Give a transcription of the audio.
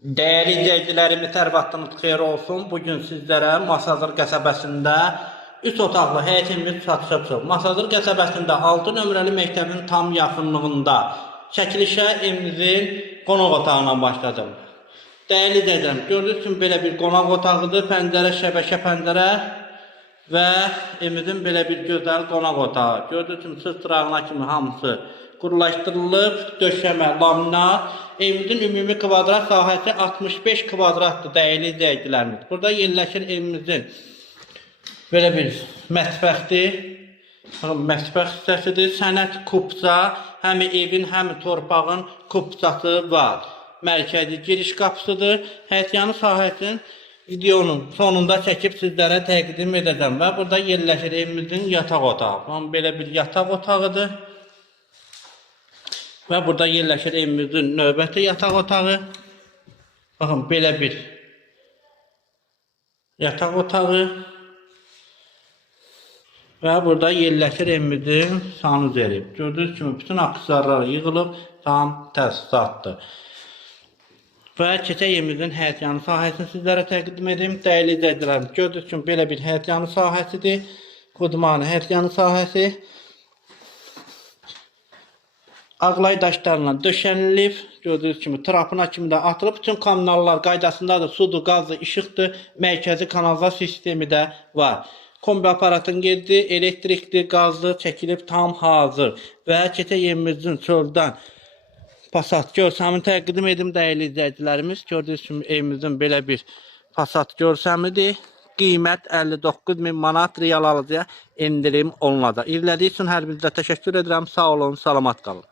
Değerli izleyicilerimiz, hər vaxtınız xeyir olsun. Bugün sizlərə Masazır qəsəbəsində 3 otaqlı həyətimiz satışıbdır. Masazır qəsəbəsində 6 nömrəli məktəbin tam yaxınlığında çəkilişə evimizin qonaq otağından başladım. Değerli izləyicilərim, gördüyünüz kimi belə bir qonaq otağıdır. Pəncərə, şəbəkə pəncərə və evimizin belə bir gözəl qonaq otağı. Gördüyünüz kimi sırt sırağına kimi hamısı qurulaşdırılıb, döşəmə, laminat. Evimizin ümumi kvadrat sahəsi 65 kvadratdır değerli izləyicilərimiz. Burada yerləşir evimizin belə bir mətbəxdir. Mətbəx hissəsidir. Sənət kupsa, həm evin, həm torpağın kupsası var. Mərkəzi giriş qapısıdır. Həyətyanı sahəsinin videonun sonunda çəkib sizlərə təqdim edəcəm və burada yerləşir evimizin yataq otağı. Belə bir yataq otağıdır. Və burada yerləşir evimizin növbəti yataq otağı. Baxın, belə bir yataq otağı. Və burada yerləşir evimizin sanuzeli. Gördüyünüz kimi bütün aksessuarlar yığılıb, tam təchizatdır. Və keçək evimizin həyətyanı sahəsini sizlərə təqdim edim. Dəyərli izləyicilərim, gördüyünüz kimi belə bir həyətyanı sahəsidir. Qudmanı həyətyanı sahəsi. Ağlay daşlarla döşənilib. Gördüyünüz kimi trapına kimi də atılıb. Bütün kommunallar qaydasındadır. Sudur, qazdır, işıqdır. Mərkəzi kanalizasiya sistemi də var. Kombi aparatın geldi, elektrikli, qazlı çəkilib tam hazır. Və keçək evimizin çöldən Passat görsəmini təqdim edim dəyərli izləyicilərimiz. Gördüyünüz kimi evimizin belə bir Passat görsəmidir. Qiymət 59.000 manat, real alıcıya endirim olunacaq. İzlədiyiniz üçün hər birinizə təşəkkür edirəm. Sağ olun, salamat qalın.